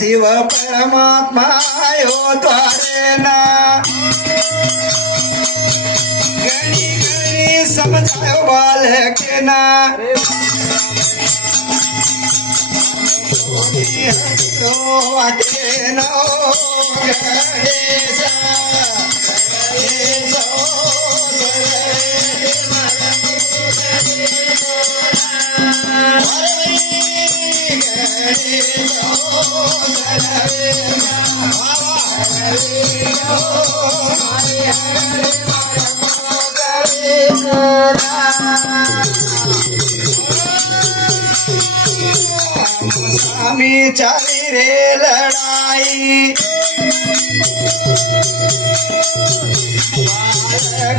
शिव परमात्मा यो द्वारे ना गणी गणी समझायो बालक ना स्वामी चाली रे लड़ाई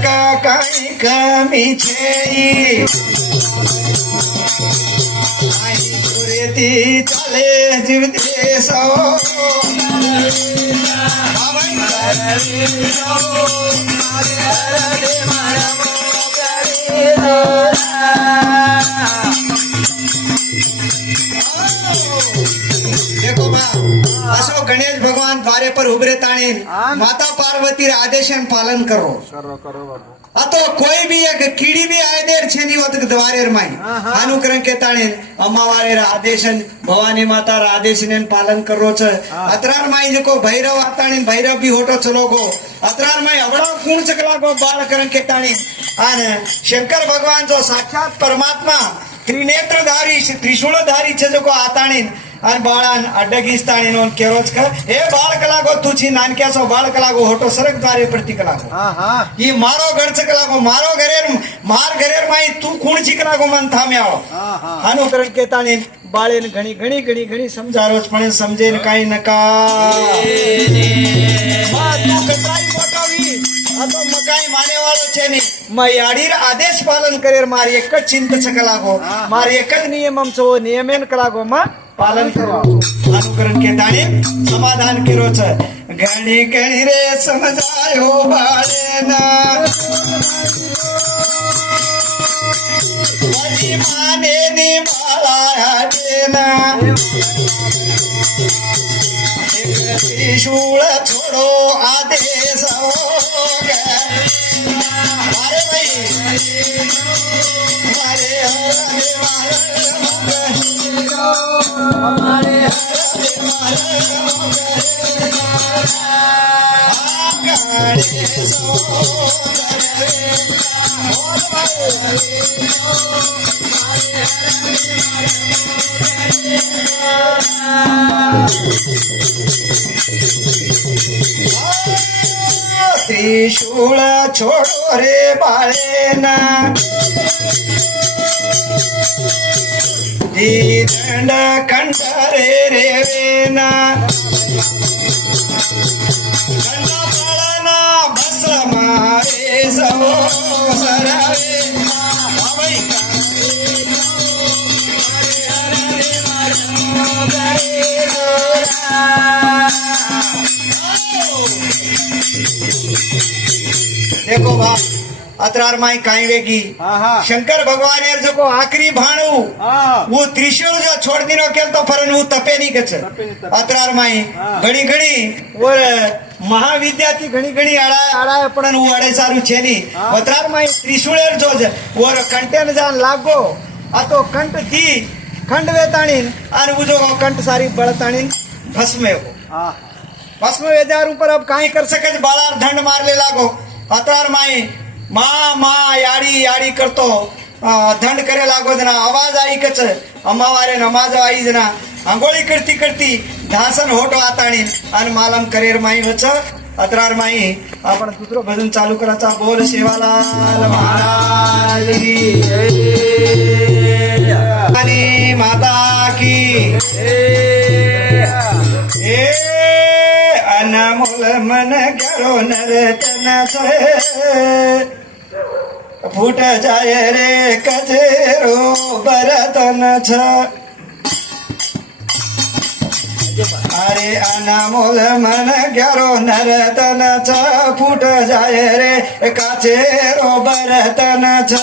का कहीं कमी छे आई चले जीव देशो देखो बा असो गणेश भगवान द्वारे पर उभरे ताणे माता पार्वती रे आदेशन पालन करो अतो कोई भी एक कीड़ी भी आए देर छेनी होत द्वारे माई अनुकरण के ताणे अम्मावारे रे आदेशन भवानी माता रे आदेशन पालन करो छ अतरार माई जको भैरव आताणी भैरव भी होटो चलो गो अतरार माई अवड़ा कूण चकला गो बाल करण के ताणे आन शंकर भगवान जो साक्षात परमात्मा त्रिनेत्रधारी त्रिशूलधारी छे जको आताणी आणि बाळान अड्डगिस्ताणी नोन केरोच का हे बाळ कलागो तुझी नानक्याचो बाळ कलागो होटो सरक द्वारे प्रति कलागो ही मारो घरच कलागो मारो घरेर मार घरेर माई तू कुणची कलागो मन थाम्याओ अनुकरण केताणी बाळेन घणी घणी घणी घणी समजारोच पण समजेन काही नका मा तू कसाई मोटोवी अतो मकाई माने वाळो छे ने मै याडीर आदेश पालन करेर मार एक चिंत कलागो मार एक नियमम छो नियमेन कलागो मा पालन करो अनुकरण के दाने समाधान करो छ घणी घणी रे समझायो बाळेना वजी माने नी बाळा देना एक त्रिशूळ छोड़ो आदेश हो मारे भाई मारे त्रिशूळ छोड़ो रे बाळेना दंड कंठ रे रेवेना कंठ पाळना बस मारे सो सरवे देखो बा अतरार माई काई वेगी शंकर भगवान एर जो को आखरी भाणू वो त्रिशूल जो छोड़ दिनो केल तो फरन वो तपे नहीं गच अतरार माई घणी घणी और महाविद्यार्थी घणी घणी आड़ा पण वो अड़े सारू छेनी अतरार माई त्रिशूल एर जो और कंटेन जान लागो आ तो कंठ थी खंड वेताणीन आणि वो जो कंठ सारी बळताणीन भस्मे हो भस्म वेजार ऊपर अब काई कर सके बाळार दंड मारले लागो अतरार माई मा मा याडी याडी करतो दंड करे लागो जना आवाज आई कच अम्मावारे नमाज आई जना आंघोळी करती करती धासन होटो आताणी आणि मालम करेर माई वच अतरार माई आपण दुसरं भजन चालू करायचा बोल सेवालाल महाराज की आणि माता की अनामोल मन ग्यारो नर्तन छे फूट जाए रे कचेरो बरतन छ अरे अनामोल मन ग्यारो नर्तन छ फूट जाए रे काचेरो बरतन छ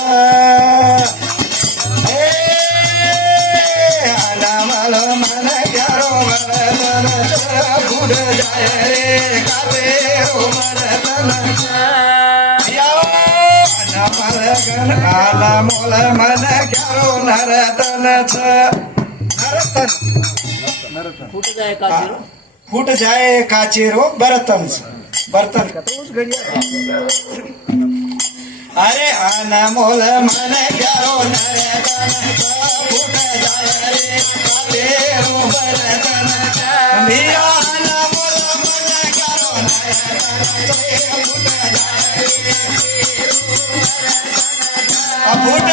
अनामोल मन ग्यारो नर्तन छ फूट जाए रे काचेरो बरतन छ अनामोल मन ग्यारो नर्तन छ नर्तन फूट जाए काचेरो बर्तन बर्तन का तो उस घड़िया अरे अनमोल मन ग्यारो नर्तन फूट जाए रे काचेरो बर्तन भैया अनमोल मन ग्यारो नर्तन फूट जाए रे फूट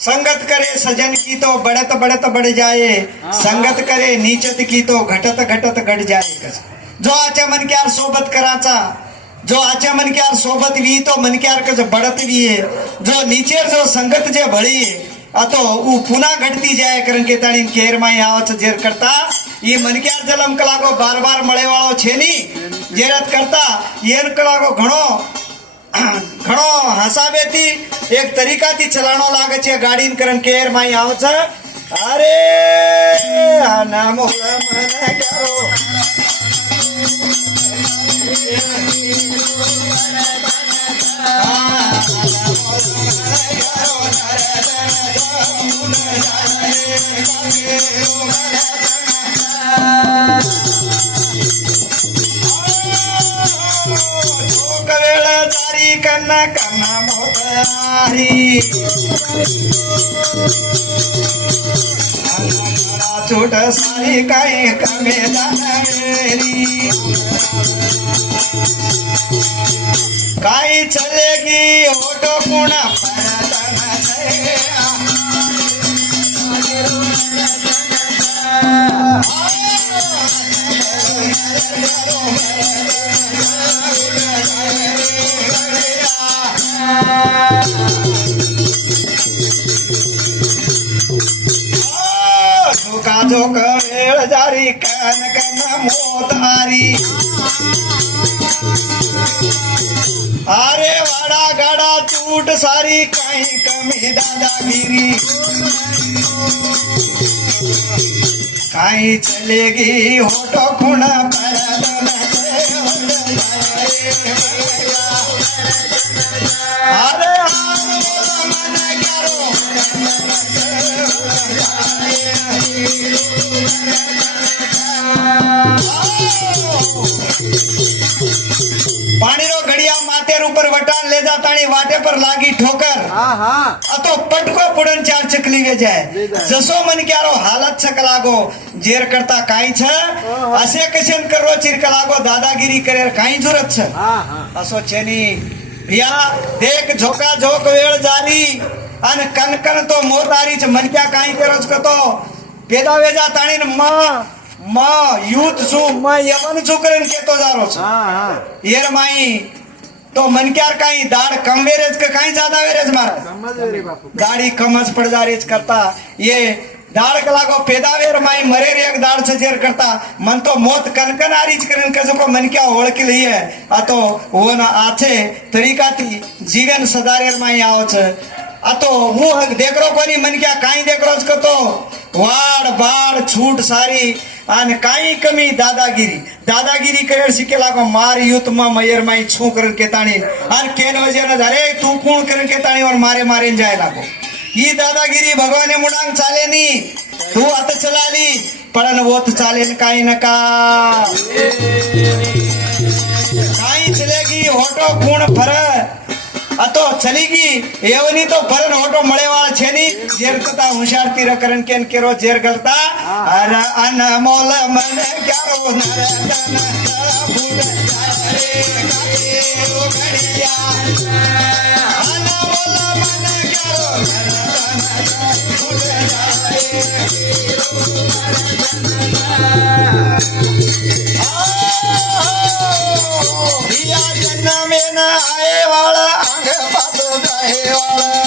संगत करे सजन की तो बढ़त बढ़त बढ़ जाए संगत करे नीचत की तो घटत घटत घट जाए जो आच्या मनक्यार सोबत कराचा जो आच्या मनक्यार सोबत वी तो मनक्यार कज बढ़त वी है जो नीचे जो संगत जे भળી तो ऊ पुन्हा घटती जाए कारण के ताणी केर माई आवच जेर करता ये मनक्यार जलम कलाको बार बार मळे वाळो छे नी जेरत करता येन कलाको घणो घणो हसावेती एक तरीका थी चलाणो लागे छे गाड़ी करन केर माई आवच अरे अनामोल मन ग्यारो कन्ना कन्ना मोतारी छोट सारी काय कमे मेरी काई चलेगी ओटो पुणा परतन से झोक वेळ जारी कन कन मोत आरी अरे वाडा गाडा चूट सारी काही कमी दादागिरी काही चलेगी होटो खुण परदन अरे मन ग्यारो पानी रो घड़िया माथेर ऊपर वटान ले जाताणी वाटे पर लागी ठोकर तो पटको पुडन चार चकली वे जाए जसो मन क्यारो हालत छक लागो जेर करता काई छ असे कशन करो चिरक लागो दादागिरी करे काई जरूरत छ असो छेनी या देख झोका झोक वेळ जारी अन कन कन तो मोतारी छ मन क्या काई करोच कतो पेदा वेजा ताणी म यूथ छु म यमन छु करन केतो जारो छ येर माई तो मनक्यार काही दाड कम वेरेज का काही ज्यादा वेरेज मारा दाढ़ी कमच पड़ जा रेज करता ये दाड़ कलाको पेदावेर माई मरेर एक दाड़ से जेर करता मन तो मौत कनकन आरीज करन कजो को मन क्या ओळखी लई है आ तो वो ना आछे तरीका थी जीवन सदारेर माई आओ छ आ तो वो देखरो कोनी मन क्या काई देखरोज कतो वाड़ बाड़ छूट सारी आने काई कमी दादागिरी करे शिकेला को मार युत में मयर माई छू करन के ताणी आन केन वजे न अरे तू कोण करन के ताणी और मारे मारे जाए लागो ही दादागिरी भगवाने मुडांग चाले नी तू आता चलाली पडन वोत चाले न काई नका काई चलेगी होटो कोण फर તો ચલી ગઈ એવની તો ફરન હોટો મળેવાળ છે ની જેર કરતા હોશિયાર તીર કરન કેન કેરો જેર કરતા અર અનમોલ મન ક્યારો નરતન ફૂટ જાય રે કાકે રો ઘડિયા અનમોલ મન ક્યારો નરતન ફૂટ જાય રે હિયા જન્મે ન આએ વાળા આંગ પાતો જાય વાળા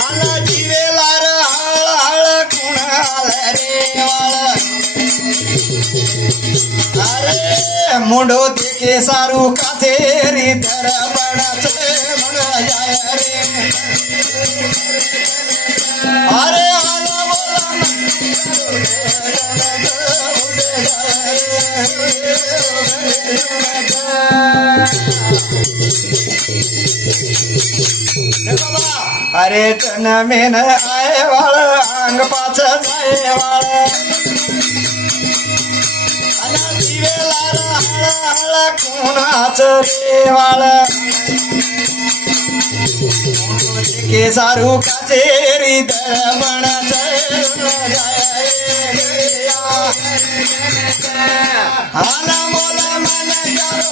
આલા જીવેલાર હાળ હાળ કુણાલ રે વાળા અરે મુંડો દેખે સારું કાથેરી ધરબડા છે મણ જાય રે અરે આલા બોલા અરે જન્મે ન આય વાળ આંગ પાછ જાય વાળ અલા જીવેલાર હાળ હાળ કુણાચ રે વાળ કે સારું કાચેરી દરબણ હાલા મોલા મન કરો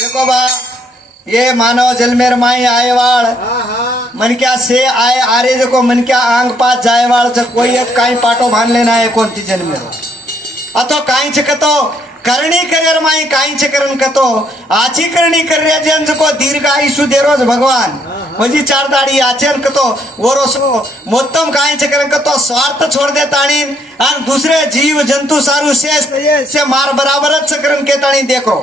देखो बा ये मानव जलमेर माई आए वाल मन क्या से आए आरे देखो मन क्या आंग पास जाए वाल से कोई एक काई पाटो भान लेना है कौन ती जलमेर अतो काई छकतो करणी करेर माई काई छकरन कतो आची करणी कर रे जन को दीर्घ आयुष्य देरोज भगवान म्हणजे चार दाडी आचरण कतो वरोसो मोत्तम काई छकरन कतो स्वार्थ छोड़ दे ताणी और दूसरे जीव जंतु सारू से मार बराबर छकरन के ताणी देखो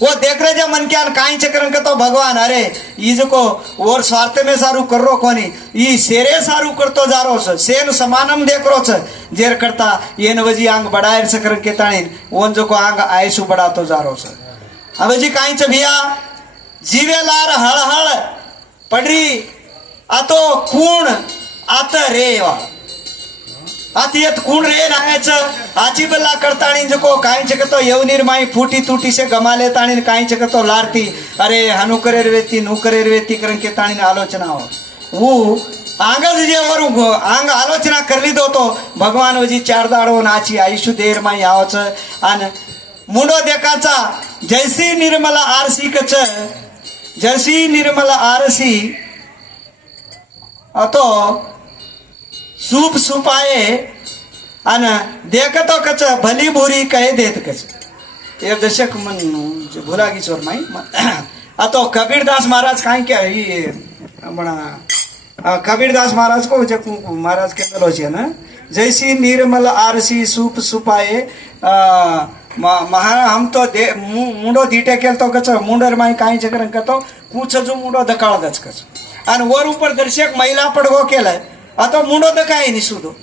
वो देख रहे मन क्या काई चक्रन का तो भगवान अरे ई को और स्वार्थ में सारू कर रो कोनी ई शेरे सारू करतो जा रो छ सेन समानम देख रो छ जेर करता ये नवजी आंग बढ़ाएर चक्रन के ताणी ओन जो को आंग आयसु बढ़ातो जा रो छ अब जी काई छ भिया जीवेलार हळहळ पडरी आतो कूण आत रेवा आतियत कूण रे नायचं आची बल्ला करताणी जको काई छकतो यवनीर माई फूटी टूटी से गमा लेताणी काई छकतो लारती अरे हनु करेर वेती नु करेर वेती करन के ताणी आलोचना हो वो आंगज जे वरु आंग आलोचना कर लीधो तो भगवान वजी चार दाडो नाची आयुष्य देर माई आवच अन मुंडो देखाचा जैसी निर्मल आरसी कच जैसी निर्मल आरसी अतो सूप सुपाए अन देखतो कच भली बुरी कहे देत कच ये दशक मन भुलागी चोर माई अतो कबीरदास महाराज काई क्या ये अपना कबीरदास महाराज को जे महाराज के दलो छे ना जैसी निर्मल आरसी सूप सुपाए महा हम तो मुंडो दीटे केल तो कच मुंडर माई काई चक्र कतो पूछ जो मुंडो दकाळ दच कच अन वर ऊपर दर्शक महिला पडगो केलाय अतो मुंडो दकाय नहीं सुधो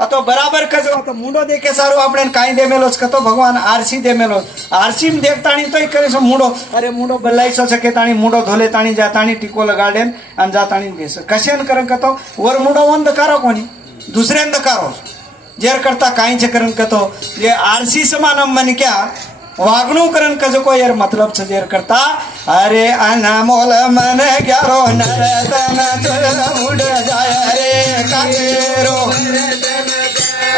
अतो बराबर कजो अतो मुंडो देखे सारू आपने काई दे मेलोच कतो भगवान आरसी दे मेलो आरसी में देखताणी तो करे सो मुंडो अरे मुंडो बल्लाई सो सके ताणी मुंडो धोले ताणी जाताणी टिको लगाडेन अन जाताणी देस कशेन करन कतो वर मुंडो वंद करो कोनी दुसरेन दकारो जेर करता काई चकरन कतो ये आरसी समानम मन क्या वागणू करन कजो को यार मतलब छजेर करता अरे अनमोल मन ग्यारो नरतन मुड़ जाय रे काकेरो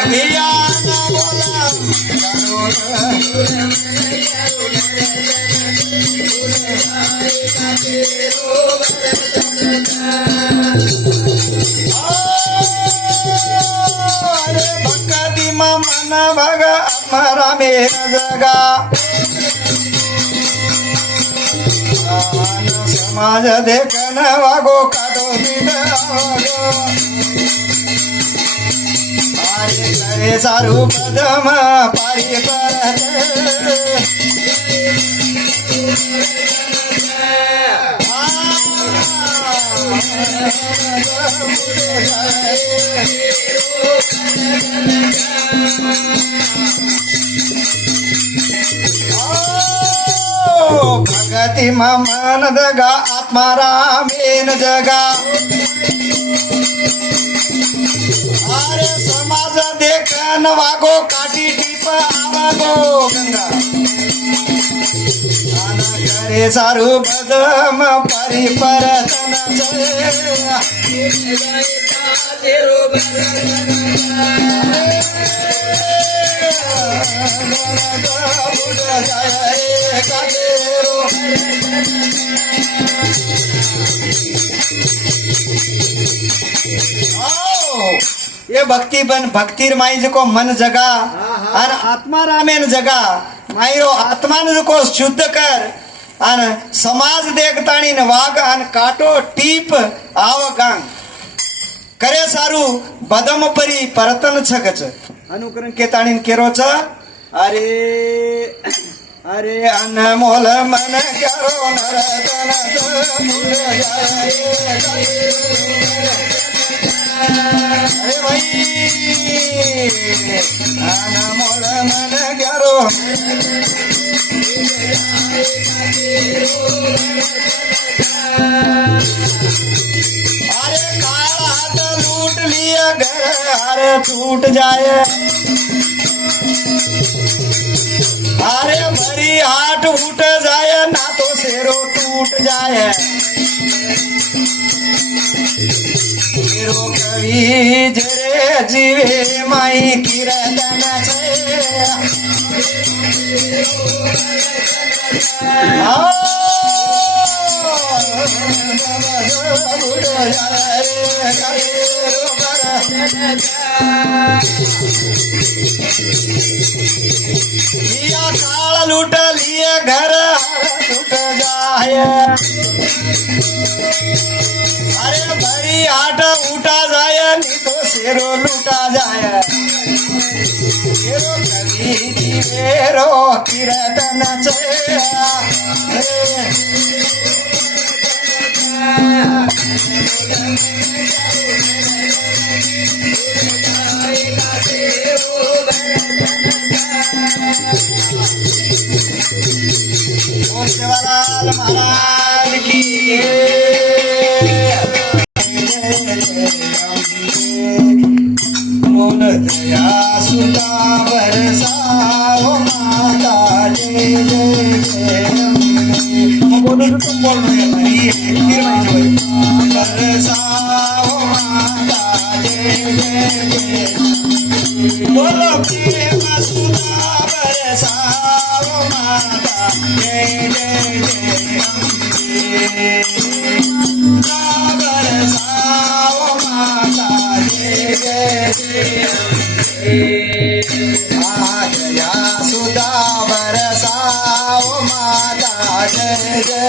मिया अनमोल अरे भक्ति मन भग अमरा मेरा जगा समाज देखन वागो काटो बिडागो आरे करे सारू पदम पारी जगती मन जगा आत्मा रामेन जगा अरे समाज देखन वागो काठी टीप आवागो गंगा आना करे सारू बदम परिपरतन ये भक्ती बन भक्तीर माई जो मन जगा और आत्मा रामेन जगा माईरो आत्मान जो शुद्ध कर और समाज देखतानी न वाग और काटो टीप आव गांग करे सारू बदम परी परतन छगच अनुकरण केताणी केरो छ अरे अरे अनमोल मन करो नरतन भूल जाए अरे भाई अनमोल मन करो अरे काला हाथ लूट लिया घर अरे टूट जाए अरे भरी हाट उठ जाए ना तो शेरो टूट जाए शेरो कवि जरे जीवे माई किरदन लिया काल लूट लिए घर टूट जाए अरे भरी हाट उठा जाए नहीं तो शेरो लूटा जाए शेरो कभी जीवेरो किरतन शिवलाल महाराज की बोल दया सुता बरसाओ माता जय जय जय बोलो तो तुम बोल रहे हरी फिर बरसाओ माता जय जय जय बोलो प्रेम सुता बरसाओ माता जय जय जय बरसाओ माता जय जय जय दया सुधा बरसाओ माता जय जय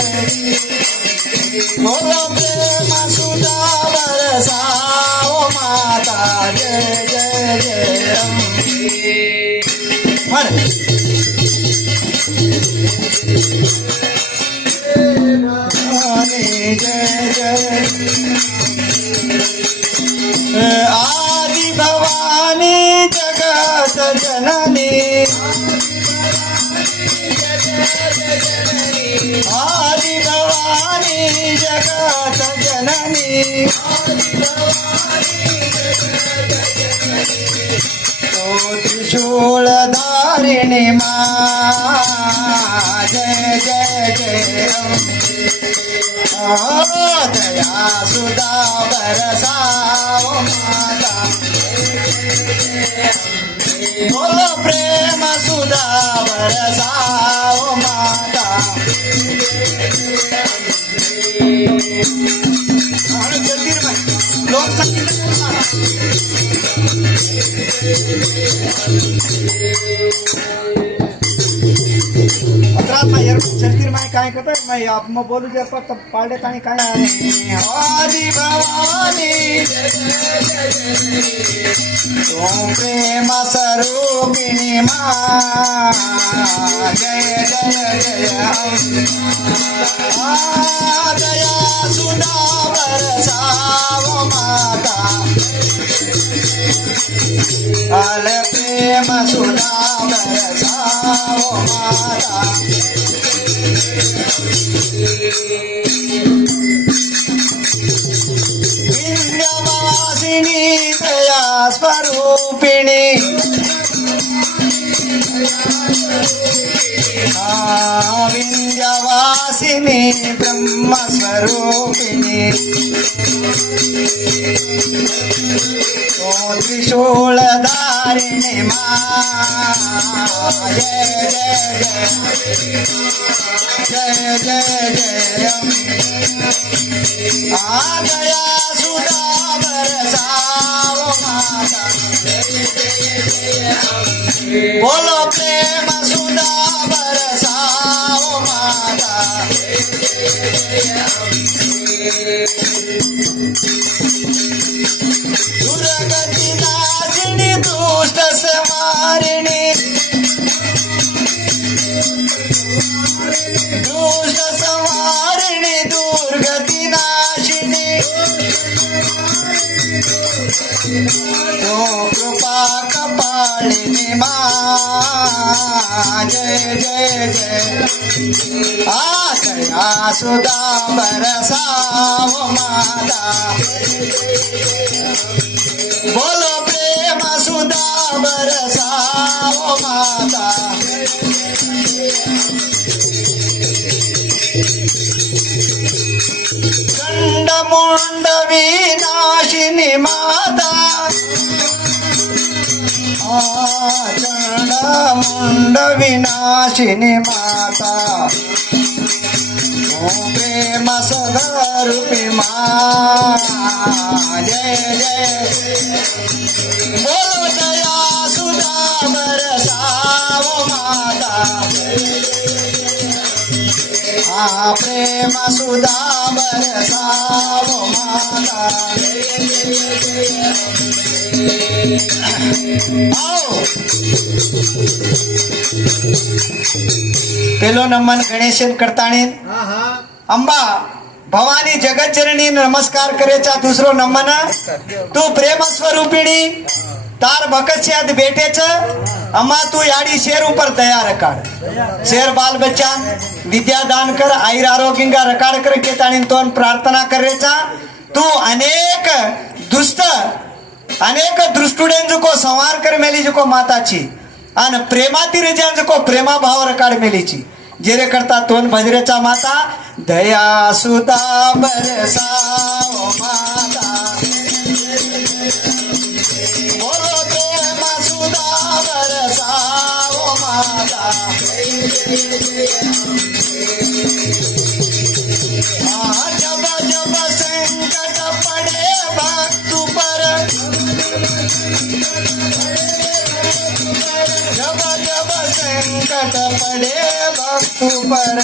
बोलो प्रेम सुधा बरसाओ माता जय जय जय जय जय आदि भवानी जगत जननी आदि भवानी जगत जननी तो त्रिशूल धारिणी माँ जय जय जय दया सुधा बरसाओ माता बोलो प्रेम सुधा बरसाओ माता लोग संगीत चलतीर माय काय करत माय आप मग बोलू दे फक्त पाळ्यात आणि काय आदि भवानी तुम प्रेम स्वरूपिणी माँ जय जय जय दया सुधा बरसाओ माता अल प्रेम सुधा बरसाओ माता माता विंध्यवासिनी दया स्वरूपिणी विंध्यवासिनी ब्रह्मस्वरूपिणी तो त्रिशूलधारिणी मा जय जय जय जय जय जय दया सुधा बरसाओ माता बोलो प्रेम सुधा बरसाओ माता दुर्गति नाशिनी दुष्ट संहारिणी दुष्ट संहारिणी दुर्गति नाशिनी तो कृपा कपालिनी मा जय जय जय दया सुधा बरसाओ माता बोलो प्रेम सुधा बरसाओ माता चंड मुंड विनाशिनी माता चंड मुंड विनाशिनी माता प्रेम सदरूपी मा जय जय बोलो दया सुधा बरसाओ माता प्रेम सुधा बरसाओ माता पेलो नमन गणेशन करताणी अंबा भवानी जगत जननी नमस्कार करेचा दुसरो नमन तू प्रेम स्वरूपिणी तार भकस्याद बेटेच अम्मा तू याडी शेर ऊपर दया रकाड शेर बाल बच्चा विद्या दान कर आईर आरोग्यंगा रकाड कर केताणी तोन प्रार्थना करेचा तू अनेक दृष्टुडेंजको संहार कर मेली जको माताची आणि प्रेमाती रेजांजको प्रेमा भाव रकाड मेलीची जेरे करता तोन भजरेचा माता दया सुधा बरसाओ माता बोलो प्रेम सुधा बरसाओ माता जब जब संकट पड़े भक्त पर जब जब संकट पड़े भक्त पर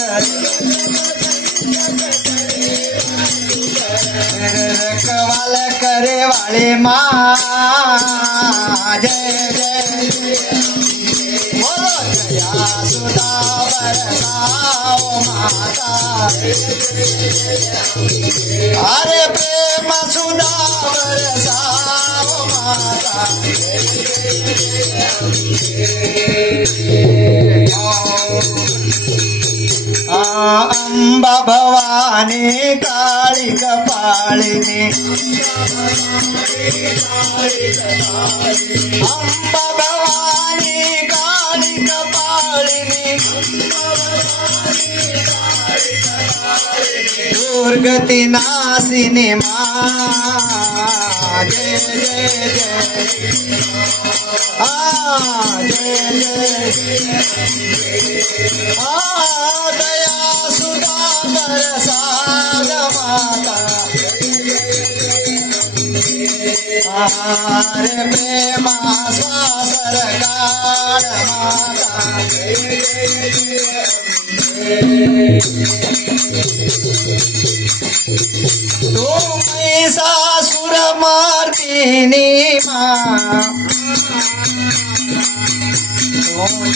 रखवाल करे वाले माँ जय जय बोलो दया सुधा बरसाओ माता अरे प्रेम सुधा बरसाओ माता अंबा भवानी काळी कपाळिनी अंबा भवानी काळी कपाळिनी दुर्गति नाशिनी मा जय जय जय जय जय दया सुधा बरसाग माता रे प्रेमा स्वासर काळ माता तू महिषासुर मार्दिनी मा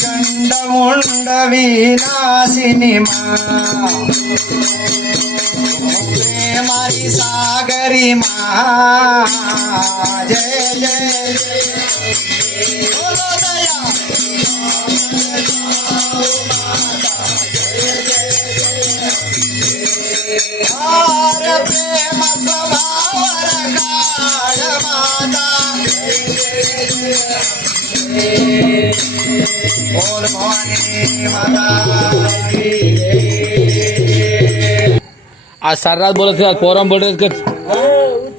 चंड मुंड विनाशिनी मा प्रेमारी सागरी मा जय जय बोलो दया आर प्रेम स्वभावर काळ माझा बोल भवानी माता की जय. आज सारी रात बोलत का पोराम बोल रहे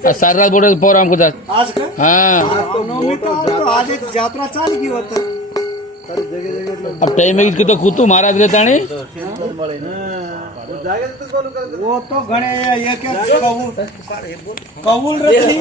आज सारी रात बोल रहे पोराम को आज का हाँ नवमी तो आज एक यात्रा चाल की होता अब टाइम है कि तो खुद महाराज रहता नहीं वो तो घणे एक कबूल रहती